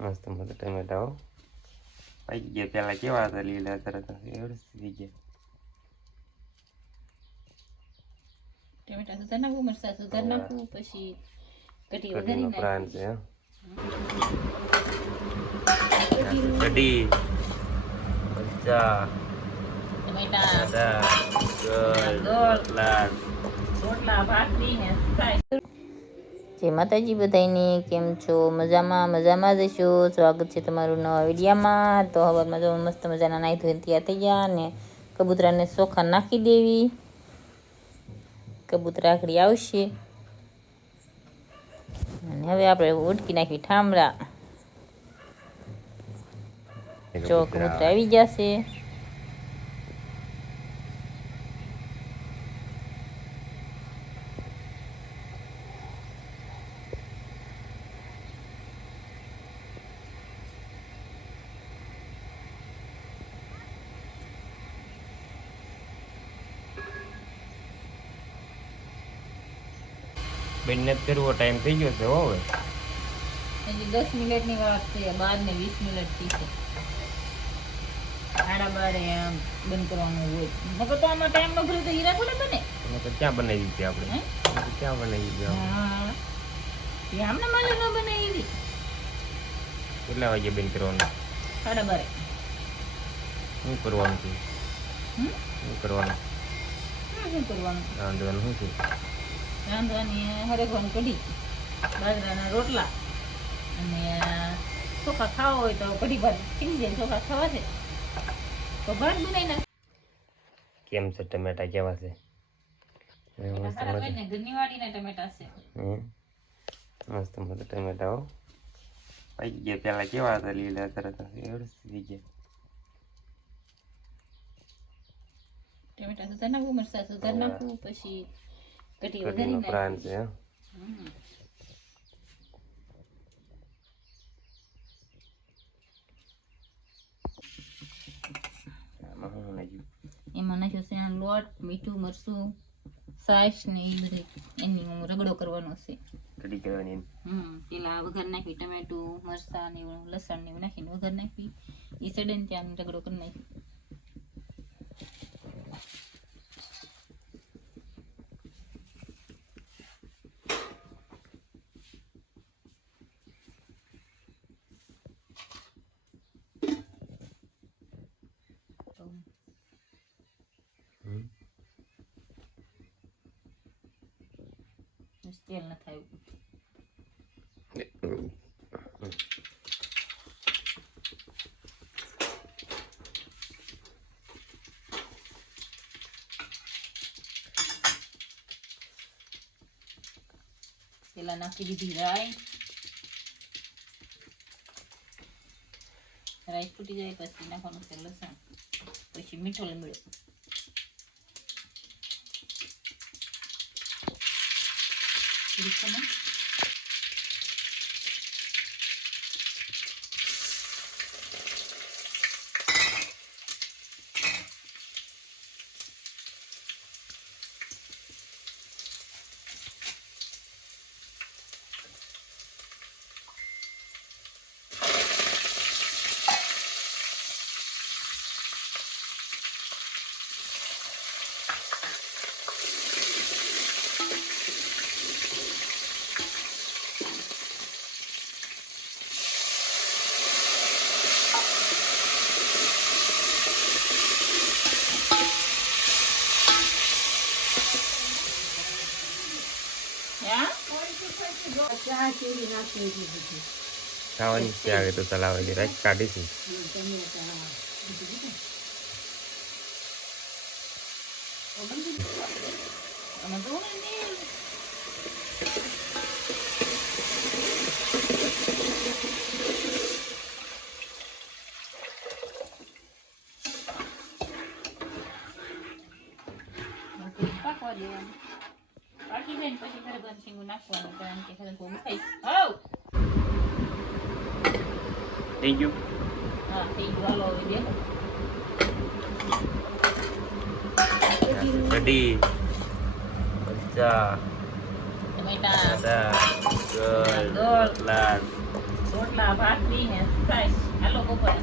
મસ્ત મસ્ત ટમેટા હો પાકી ગયા પેલા કેવા હતા લીલા તરત એવડે થઈ ગયા ટમેટા સુધાર નાખવું મરચા સુધાર નાખવું પછી કઢી વઘારી નાખવું છે કઢી મરચા ટમેટા ગળ ગોળ. રોટલા ભાખરી ને જય માતાજી બધાયની કેમ છો? મજામાં? મજામાં જ છો? સ્વાગત છે તમારું નવા વિડીયામાં. તો હવામાં જો મસ્ત મજાના નાહી ધોઈને તૈયાર થઈ ગયા ને કબૂતરાને ચોખા નાખી દેવી. કબૂતરા આખડી આવશે. અને હવે આપણે ઉટકી નાખી ઠામરા. જો કબૂતરા આવી જશે. બેનને કરવો ટાઈમ થઈ ગયો છે હવે. હજી દસ મિનિટની વાત છે બાર ને વીસ મિનિટ થઈ છે. સાડા બારે આમ બંધ કરવાનું હોય. નકર તો આમાં ટાઈમ નો તો હીરા થોડે બને. તો ક્યાં બનાવી દીધી આપણે? ક્યાં બનાવી દીધી હા. એ આમને માલે ન બનાવી એવી કેટલા વાગે બેન કરવાનું? સાડા બારે. શું કરવાનું છે? શું કરવાનું? શું કરવાનું? રાંધવાનું શું છે? રાંધવાની હરેકવાનું કઢી બાજરાના રોટલા અને ચોખા ખાવા હોય તો કઢી ભાત. થઈ જાય ચોખા ખાવા છે? તો ભાત બનાવી નાખ કેમ છે? ટમેટા કેવા છે? મસ્ત મસ્ત ટમેટા હો. ગયા. પેલા કેવા હતા? લીલા તરત. એવડું થઈ ગયા. ટમેટા સુધાર નાખવું મરચા સુધાર નાખવું પછી કઢી વઘારી પ્લાન છે? એમાં નાખ્યો? છે લોટ મીઠું મરચું સાસ ને એ બધું. એની હું રગડો કરવાનો છે. કઢી કરવાની એમ. હમ. પેલા વઘાર નાખી ટમેટું મરચા ને લસણ ને નાખીને વઘાર નાખી. એ સડે ને ત્યાં રગડો કરી નાખી બસ તેલ ન થાય પેલા નાખી દીધી રાઈ રાઈ ફૂટી જાય પછી નાખવાનું છે લસણ પછી મીઠો લીમડો পরিক্রমা। ખાવાની છે આવે તો ચલાવેલી રાખ કાઢીશું અમે તો પાકવા દેવાનું પાકી જાય ને પછી ઘરે બંધ શીંગું નાખવાનું કારણ કે ઘરે બહુ થઈ હવ થઈ ગયું હા થઈ ગયું હાલો હવે દેખો કઢી મરચા ટમેટા ગળ. લાલ રોટલા ભાખરી ને સાઈસ હાલો બપોરે